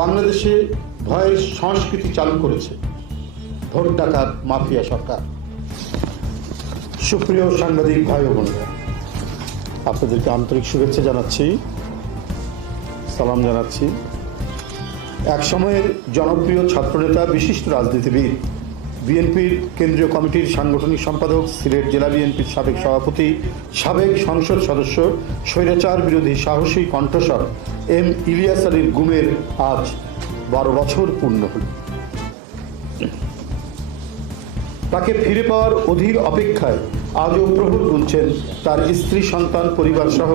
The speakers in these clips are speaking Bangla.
বাংলাদেশে ভয়ের সংস্কৃতি চালু করেছে ভোট ডাকাত মাফিয়া সরকার। সুপ্রিয় সাংবাদিক ভাই বোনেরা, আপনাদেরকে আন্তরিক শুভেচ্ছা জানাচ্ছি, সালাম জানাচ্ছি। এক সময়ের জনপ্রিয় ছাত্রনেতা, বিশিষ্ট রাজনীতিবিদ বিএনপির কেন্দ্রীয় কমিটির সাংগঠনিক সম্পাদক, সিলেট জেলা বিএনপির সাবেক সভাপতি, সাবেক সংসদ সদস্য, স্বৈরাচার বিরোধী সাহসী কণ্ঠস্বর এম ইলিয়াস আলীর গুমের আজ বারো বছর পূর্ণ হল। তাকে ফিরে পাওয়ার অধীর অপেক্ষায় আজও প্রহর গুনছেন তার স্ত্রী, সন্তান পরিবার সহ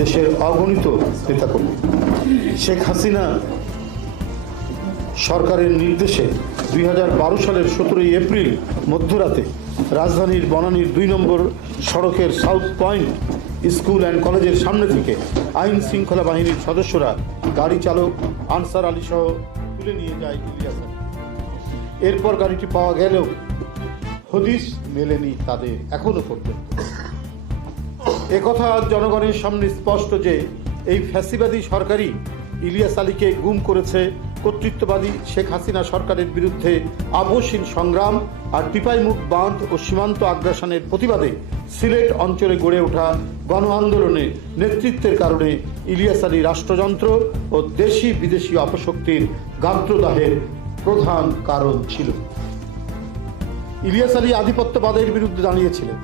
দেশের অগণিত নেতাকর্মী। শেখ হাসিনা সরকারের নির্দেশে দুই হাজার বারো সালের সতেরোই এপ্রিল মধ্যরাতে রাজধানীর বনানীর দুই নম্বর সড়কের সাউথ পয়েন্ট স্কুল অ্যান্ড কলেজের সামনে থেকে আইন শৃঙ্খলা বাহিনীর সদস্যরা গাড়ি চালক, আনসার আলী সহ তুলে নিয়ে যায় ইলিয়াস আলী। এরপর গাড়িটি পাওয়া গেলেও হদিস মেলেনি তাদের এখনও পর্যন্ত একথা জনগণের সামনে স্পষ্ট যে এই ফ্যাসিবাদী সরকারই ইলিয়াস আলীকে গুম করেছে কর্তৃত্ববাদী শেখ হাসিনা সরকারের বিরুদ্ধে আবসীন সংগ্রাম আর টিপাইমুখ বাঁধ ও সীমান্ত আগ্রাসনের প্রতিবাদে সিলেট অঞ্চলে গড়ে ওঠা গণ আন্দোলনে নেতৃত্বের কারণে ইলিয়াস আলী রাষ্ট্রযন্ত্র ও দেশি বিদেশি অপশক্তির গাত্রদাহের প্রধান কারণ ছিল। ইলিয়াস আলী আধিপত্যবাদের বিরুদ্ধে দাঁড়িয়েছিলেন।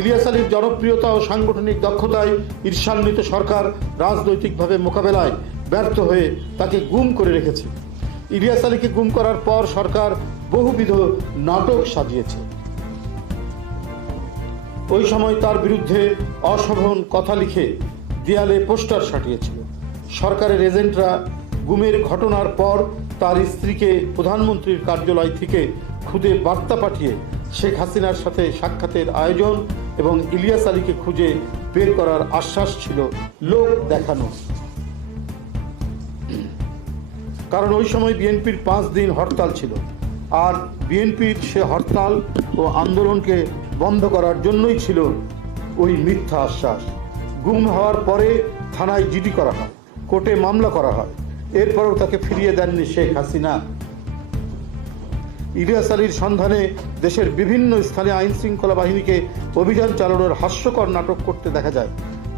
ইলিয়াস আলীর জনপ্রিয়তা ও সাংগঠনিক দক্ষতায় ঈর্ষান্বিত সরকার রাজনৈতিকভাবে মোকাবেলায় ব্যর্থ হয়ে তাকে গুম করে রেখেছে। ইলিয়াস আলীকে গুম করার পর সরকার বহুবিধ নাটক সাজিয়েছে। ওই সময় তার বিরুদ্ধে অশোভন কথা লিখে দেয়ালে পোস্টার সাটিয়েছিল সরকারের এজেন্টরা গুমের ঘটনার পর তার স্ত্রীকে প্রধানমন্ত্রীর কার্যালয় থেকে খুদে বার্তা পাঠিয়ে শেখ হাসিনার সাথে সাক্ষাতের আয়োজন এবং ইলিয়াস আলীকে খুঁজে বের করার আশ্বাস ছিল লোক দেখানো। কারণ ওই সময় বিএনপির পাঁচ দিন হরতাল ছিল। আর বিএনপির সে হরতাল ও আন্দোলনকে বন্ধ করার জন্যই ছিল ওই মিথ্যা আশ্বাস। গুম হওয়ার পরে থানায় জিডি করা হয়, কোর্টে মামলা করা হয়। এরপরও তাকে ফিরিয়ে দেননি শেখ হাসিনা। ইলিয়াস আলীর সন্ধানে দেশের বিভিন্ন স্থানে আইন শৃঙ্খলা বাহিনীকে অভিযান চালানোর হাস্যকর নাটক করতে দেখা যায়।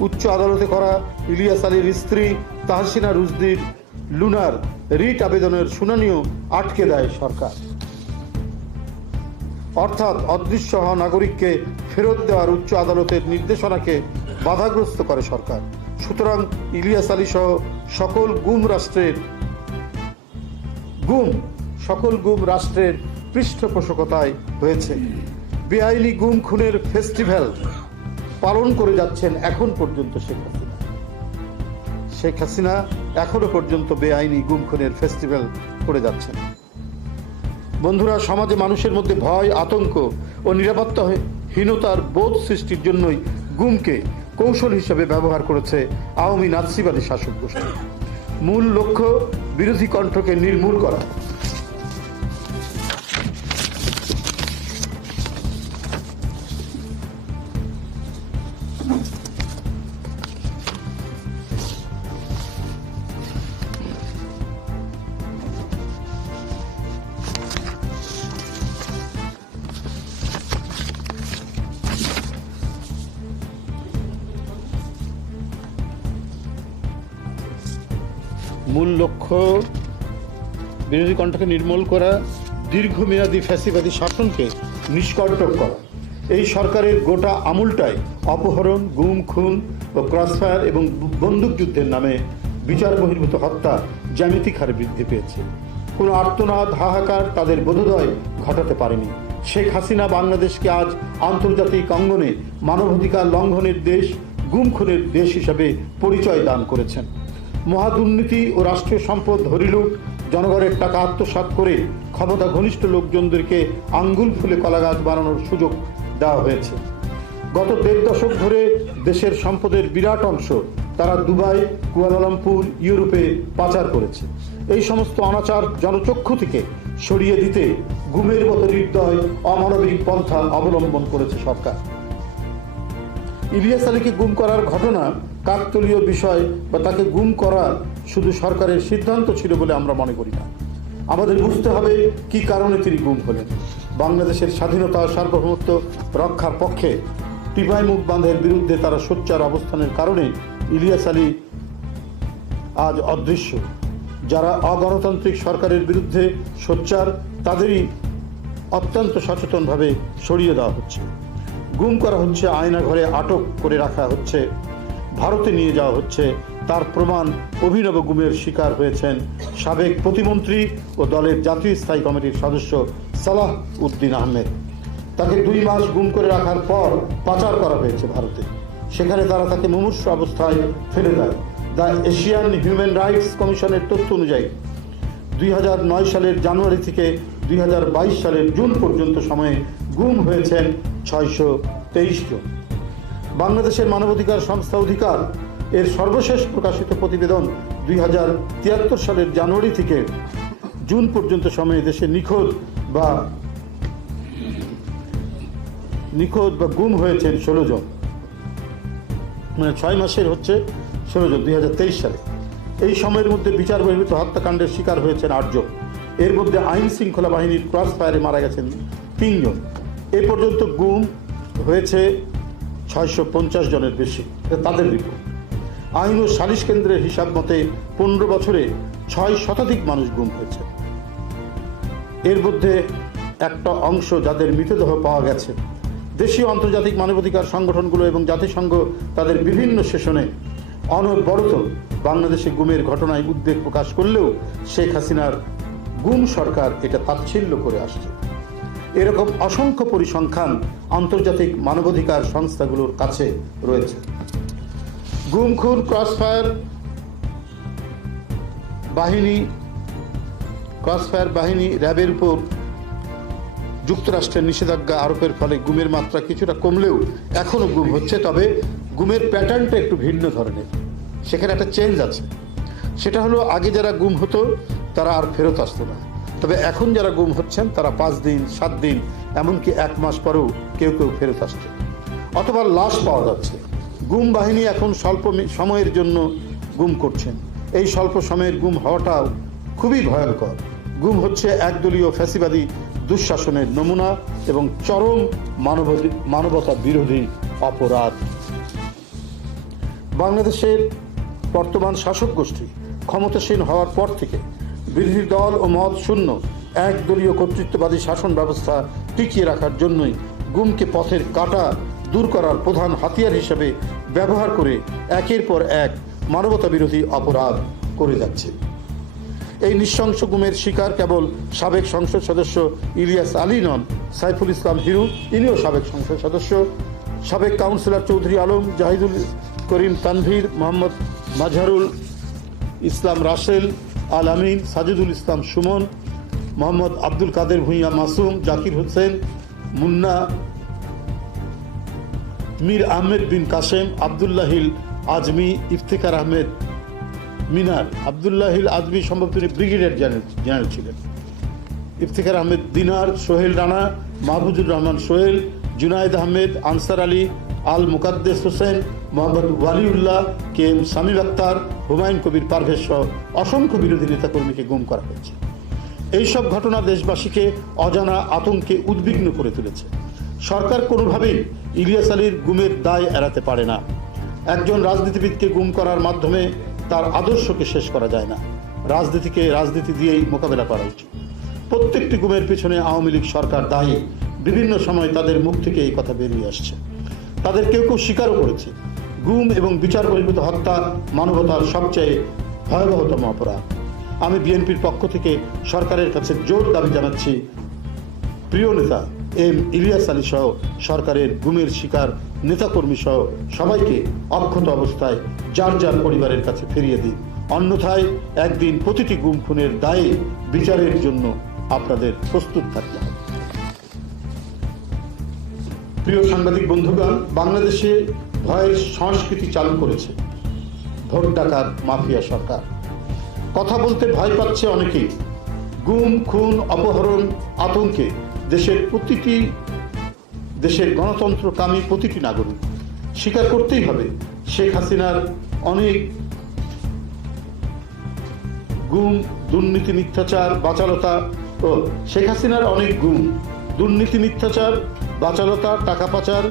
উচ্চ আদালতে করা ইলিয়াস আলীর স্ত্রী তাহসিনা রুজদির লুনার রিট আবেদনের শুনানিও আটকে দেয় সরকার। অর্থাৎ অদৃশ্য হওয়া নাগরিককে ফেরত দেওয়ার উচ্চ আদালতের নির্দেশনাকে বাধাগ্রস্ত করে সরকার। সুতরাং ইলিয়াস আলী সহ সকল গুম রাষ্ট্রের গুম সকল গুম রাষ্ট্রের পৃষ্ঠপোষকতায় হয়েছে। বেআইনি গুম খুনের ফেস্টিভ্যাল পালন করে যাচ্ছেন এখন পর্যন্ত হাসিনা। শেখ হাসিনা এখনও পর্যন্ত বেআইনি গুম খুনের ফেস্টিভ্যাল করে যাচ্ছেন। বন্ধুরা, সমাজে মানুষের মধ্যে ভয়, আতঙ্ক ও নিরাপত্তাহীনতার বোধ সৃষ্টির জন্যই গুমকে কৌশল হিসেবে ব্যবহার করেছে আওয়ামী নাৎসিবাদী শাসক গোষ্ঠী। মূল লক্ষ্য বিরোধী কণ্ঠকে নির্মূল করা। মূল লক্ষ্য বিরোধী কণ্ঠকে নির্মূল করা, দীর্ঘমেয়াদী ফ্যাসিবাদী শাসনকে নিষ্কণ্টক করা। এই সরকারের গোটা আমূলটাই অপহরণ, গুম, খুন ও ক্রসফায়ার এবং বন্দুকযুদ্ধের নামে বিচার বহির্ভূত হত্যা জ্যামিতিক হারে বৃদ্ধি পেয়েছে। কোনো আর্তনাদ, হাহাকার তাদের বোধোদয় ঘটাতে পারেনি। শেখ হাসিনা বাংলাদেশকে আজ আন্তর্জাতিক অঙ্গনে মানবাধিকার লঙ্ঘনের দেশ, গুম খুনের দেশ হিসাবে পরিচয় দান করেছেন। মহাদুর্নীতি ও রাষ্ট্রীয় সম্পদ হরিলুট জনগণের টাকা আত্মসাৎ করে ক্ষমতা ঘনিষ্ঠ লোকজনদেরকে আঙ্গুল ফুলে কলাগাছ বানানোর সুযোগ দেওয়া হয়েছে। গত দেড় দশক ধরে দেশের সম্পদের বিরাট অংশ তারা দুবাই, কুয়ালালামপুর, ইউরোপে পাচার করেছে। এই সমস্ত অনাচার জনচক্ষু থেকে সরিয়ে দিতে গুমের মতো নির্দয় অমানবিক পন্থা অবলম্বন করেছে সরকার। ইলিয়াস আলীকে গুম করার ঘটনা কাকতলীয় বিষয় বা তাকে গুম করার শুধু সরকারের সিদ্ধান্ত ছিল বলে আমরা মনে করি না। আমাদের বুঝতে হবে কি কারণে তিনি গুম হলেন। বাংলাদেশের স্বাধীনতা সার্বভৌমত্ব রক্ষার পক্ষে টিপাই মুখ বাঁধের বিরুদ্ধে তারা সোচ্চার অবস্থানের কারণে ইলিয়াস আলী আজ অদৃশ্য। যারা অগণতান্ত্রিক সরকারের বিরুদ্ধে সোচ্চার, তাদেরই অত্যন্ত সচেতনভাবে সরিয়ে দেওয়া হচ্ছে। গুম করা হচ্ছে আয়না ঘরে আটক করে রাখা হচ্ছে ভারতে নিয়ে যাওয়া হচ্ছে, তার প্রমাণ অভিনব গুমের শিকার হয়েছেন সাবেক প্রতিমন্ত্রী ও দলের জাতীয় স্থায়ী কমিটির সদস্য সালাহ উদ্দিন আহমেদ। তাকে দুই মাস গুম করে রাখার পর পাচার করা হয়েছে ভারতে। সেখানে তারা তাকে মুমূর্ষ অবস্থায় ফেলে দেয়। দ্য এশিয়ান হিউম্যান রাইটস কমিশনের তথ্য অনুযায়ী, দুই নয় সালের জানুয়ারি থেকে দুই হাজার বাইশ সালের জুন পর্যন্ত সময়ে গুম হয়েছেন ছয়শো তেইশ জন। বাংলাদেশের মানবাধিকার সংস্থা অধিকার এর সর্বশেষ প্রকাশিত প্রতিবেদন দুই হাজার তিয়াত্তর সালের জানুয়ারি থেকে জুন পর্যন্ত সময়ে দেশে নিখোঁজ বা নিখোঁজ বা গুম হয়েছেন ষোলো জন। মানে ছয় মাসের হচ্ছে ষোলো জন, দুই হাজার তেইশ সালে। এই সময়ের মধ্যে বিচার বহির্ভূত হত্যাকাণ্ডের শিকার হয়েছেন আটজন এর মধ্যে আইন শৃঙ্খলা বাহিনীর ক্রস ফায়ারে মারা গেছেন তিনজন এ পর্যন্ত গুম হয়েছে ছয়শো পঞ্চাশ জনের বেশি। তাদের রিপোর্ট আইন ও সালিশ কেন্দ্রের হিসাব মতে পনেরো বছরে ছয় শতাধিক মানুষ গুম হয়েছে। এর মধ্যে একটা অংশ যাদের মৃতদেহ পাওয়া গেছে। দেশীয় আন্তর্জাতিক মানবাধিকার সংগঠনগুলো এবং জাতিসংঘ তাদের বিভিন্ন সেশনে অনবরত বাংলাদেশে গুমের ঘটনায় উদ্বেগ প্রকাশ করলেও শেখ হাসিনার গুম সরকার এটা তাচ্ছিল্য করে আসছে। এরকম অসংখ্য পরিসংখ্যান আন্তর্জাতিক মানবাধিকার সংস্থাগুলোর কাছে রয়েছে। গুম, খুন, ক্রসফায়ার বাহিনী ক্রসফায়ার বাহিনী, র্যাবের উপর যুক্তরাষ্ট্রের নিষেধাজ্ঞা আরোপের ফলে গুমের মাত্রা কিছুটা কমলেও এখনও গুম হচ্ছে, তবে গুমের প্যাটার্নটা একটু ভিন্ন ধরনের। সেখানে একটা চেঞ্জ আছে। সেটা হলো, আগে যারা গুম হতো, তারা আর ফেরত আসতো না। তবে এখন যারা গুম হচ্ছেন, তারা পাঁচ দিন, সাত দিন, এমনকি এক মাস পরেও কেউ কেউ ফেরত আসছে। অথবা লাশ পাওয়া যাচ্ছে। গুম বাহিনী এখন স্বল্প সময়ের জন্য গুম করছেন। এই স্বল্প সময়ের গুম হওয়াটাও খুবই ভয়ঙ্কর। গুম হচ্ছে একদলীয় ফ্যাসিবাদী দুঃশাসনের নমুনা এবং চরম মানবাধি, মানবতা বিরোধী অপরাধ। বাংলাদেশের বর্তমান শাসক গোষ্ঠী ক্ষমতাসীন হওয়ার পর থেকে বিরোধী দল ও মত শূন্য। একদলীয় কর্তৃত্ববাদী শাসন ব্যবস্থা টিকিয়ে রাখার জন্যই গুমকে পথের কাটা দূর করার প্রধান হাতিয়ার হিসেবে ব্যবহার করে একের পর এক মানবতা বিরোধী অপরাধ করে যাচ্ছে। এই নৃশংস গুমের শিকার কেবল সাবেক সংসদ সদস্য ইলিয়াস আলী নন, সাইফুল ইসলাম হিরু, ইনিও সাবেক সংসদ সদস্য। সাবেক কাউন্সিলর চৌধুরী আলম, জাহিদুল করিম তানভীর, মোহাম্মদ মাজহারুল ইসলাম রাসেল আল আমিন সাজিদুল ইসলাম সুমন, মোহাম্মদ আব্দুল কাদের ভূঁইয়া মাসুম, জাকির হোসেন, মুন্না, মীর আহমেদ বিন কাসেম, আবদুল্লাহিল আজমি, ইফতেখার আহমেদ মিনার। আবদুল্লাহিল আজমি সম্ভব তিনি ব্রিগেডিয়ার জেনারেল ছিলেন। ইফতেখার আহমেদ দিনার, সোহেল রানা মাহবুজুর রহমান সোহেল, জুনায়েদ আহমেদ, আনসার আলী আল মুকাদ্দেস হোসেন, মোহাম্মদ ওয়ালিউল্লাহ, কে এম সামিম আক্তার, হুমায়ুন কবির পারভেজ সহ অসংখ্য বিরোধী নেতাকর্মীকে গুম করা হয়েছে। এইসব ঘটনা দেশবাসীকে অজানা আতঙ্কে উদ্বিগ্ন করে তুলেছে। সরকার কোনোভাবেই ইলিয়াস আলীর গুমের দায় এড়াতে পারে না। একজন রাজনীতিবিদকে গুম করার মাধ্যমে তার আদর্শকে শেষ করা যায় না। রাজনীতিকে রাজনীতি দিয়েই মোকাবেলা করা উচিত। প্রত্যেকটি গুমের পিছনে আওয়ামী লীগ সরকার দায়ী বিভিন্ন সময় তাদের মুখ থেকে এই কথা বেরিয়ে আসছে। তাদের কেউ কেউ স্বীকারও করেছে। গুম এবং বিচার বহির্ভূত হত্যা মানবতার সবচেয়ে ভয়াবহতম অপরাধ। আমি বিএনপির পক্ষ থেকে সরকারের কাছে জোর দাবি জানাচ্ছি। প্রিয় নেতা এম ইলিয়াস আলী সহ সরকারের গুমের শিকার নেতাকর্মী সহ সবাইকে অক্ষত অবস্থায় যার যার পরিবারের কাছে ফিরিয়ে দিন। অন্যথায় একদিন প্রতিটি গুম খুনের দায়ে বিচারের জন্য আপনাদের প্রস্তুত থাকতে হবে। প্রিয় সাংবাদিক বন্ধুগণ, বাংলাদেশে ভয়ের সংস্কৃতি চালু করেছে। ভোট ডাকাত মাফিয়া সরকার। কথা বলতে ভয় পাচ্ছে অনেকেই। গুম, খুন, অপহরণ আতঙ্কে দেশের প্রতিটি, দেশের গণতন্ত্রকামী প্রতিটি নাগরিক। স্বীকার করতেই হবে, শেখ হাসিনার অনেক গুম, দুর্নীতি, মিথ্যাচার, বাচালতা ও শেখ হাসিনার অনেক গুম, দুর্নীতি, মিথ্যাচার বাচালতা, টাকা পাচার,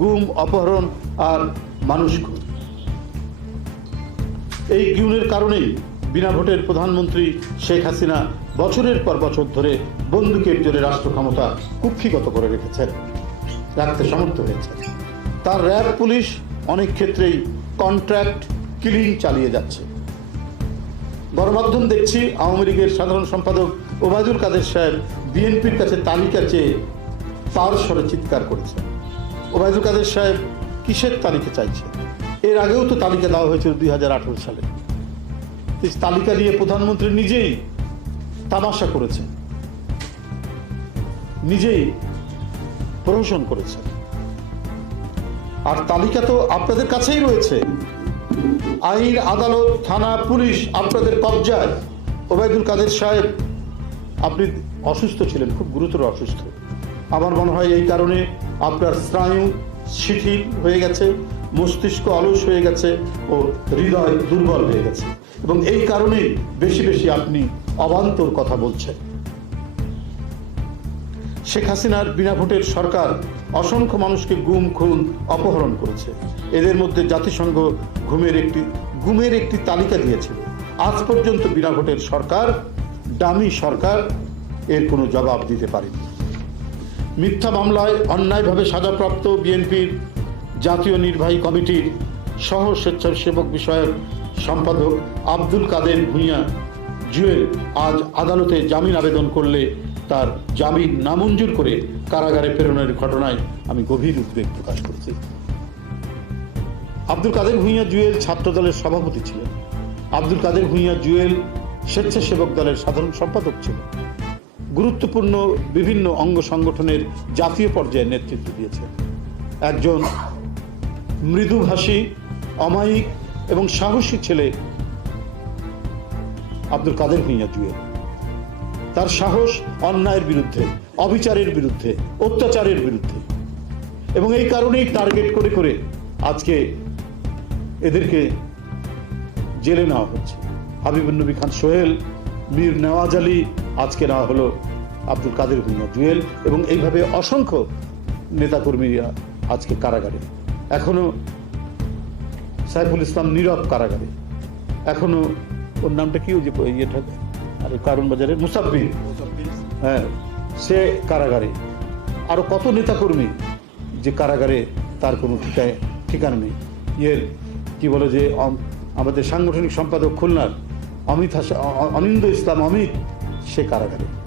গুম, অপহরণ আর মানুষ এই গুণের কারণেই বিনা ভোটের প্রধানমন্ত্রী শেখ হাসিনা বছরের পর বছর ধরে বন্দুকের জোরে রাষ্ট্র ক্ষমতা কুক্ষিগত করে রেখেছেন, রাখতে সমর্থ হয়েছে তার র্যাব পুলিশ অনেক ক্ষেত্রেই কন্ট্রাক্ট কিলিং চালিয়ে যাচ্ছে। গণমাধ্যম দেখছি আওয়ামী লীগের সাধারণ সম্পাদক ওবায়দুল কাদের সাহেব বিএনপির কাছে তালিকা চেয়ে তার স্বরে চিৎকার করেছে। ওবায়দুল কাদের সাহেব কিসের তালিকা চাইছে? এর আগেও তো তালিকা দেওয়া হয়েছিল দুই হাজার আঠেরো সালে। তালিকা নিয়ে প্রধানমন্ত্রী নিজেই তামাশা করেছেন। নিজেই প্রহসন করেছেন। আর তালিকা তো আপনাদের কাছেই রয়েছে। আইন, আদালত, থানা, পুলিশ আপনাদের কবজায়। ওবায়দুল কাদের সাহেব, আপনি অসুস্থ ছিলেন, খুব গুরুতর অসুস্থ। আমার মনে হয় এই কারণে আপনার স্নায়ু শিথিল হয়ে গেছে, মস্তিষ্ক অলস হয়ে গেছে ও হৃদয় দুর্বল হয়ে গেছে। এবং এই কারণেই বেশি বেশি আপনি অবান্তর কথা বলছেন। শেখ হাসিনার বিনা ভোটের সরকার অসংখ্য মানুষকে গুম, খুন, অপহরণ করেছে। এদের মধ্যে জাতিসংঘ ঘুমের একটি, গুমের একটি তালিকা দিয়েছিল। আজ পর্যন্ত বিনা ভোটের সরকার ডামি সরকার, এর কোনো জবাব দিতে পারেনি। মিথ্যা মামলায় অন্যায়ভাবে সাজাপ্রাপ্ত বিএনপির জাতীয় নির্বাহী কমিটির সহ স্বেচ্ছাসেবক বিষয়ক সম্পাদক আব্দুল কাদের ভূঁইয়া জুয়েল আজ আদালতে জামিন আবেদন করলে তার জামিন নামঞ্জুর করে কারাগারে প্রেরণের ঘটনায় আমি গভীর উদ্বেগ প্রকাশ করছি। আব্দুল কাদের ভূঁইয়া জুয়েল ছাত্রদলের সভাপতি ছিলেন। আব্দুল কাদের ভূঁইয়া জুয়েল স্বেচ্ছাসেবক দলের সাধারণ সম্পাদক ছিলেন। গুরুত্বপূর্ণ বিভিন্ন অঙ্গ সংগঠনের জাতীয় পর্যায়ে নেতৃত্ব দিয়েছেন। একজন মৃদুভাষী, অমায়িক এবং সাহসী ছেলে আব্দুল কাদের ভূঁইয়া জুয়েল তার সাহস অন্যায়ের বিরুদ্ধে, অবিচারের বিরুদ্ধে, অত্যাচারের বিরুদ্ধে। এবং এই কারণেই টার্গেট করে করে আজকে এদেরকে জেলে নেওয়া হচ্ছে। হাবিবুল নবী খান সোহেল, মীর নেওয়াজ আলী আজকে নেওয়া হলো আব্দুল কাদের ভুইয়া জুয়েল এবং এইভাবে অসংখ্য নেতাকর্মীরা আজকে কারাগারে। এখনও সাইফুল ইসলাম নীরব কারাগারে। এখনও ওর নামটা কি ওই যে ইয়েটা আর কারণ বাজারে মুসাব্বির। হ্যাঁ সে কারাগারে। আরও কত নেতাকর্মী যে কারাগারে তার কোনো ঠিকায় ঠিকানা নেই। ইয়ের কি বলে যে আমাদের সাংগঠনিক সম্পাদক খুলনার অমিত হাসা অনিন্দ ইসলাম অমিত সে কারাগারে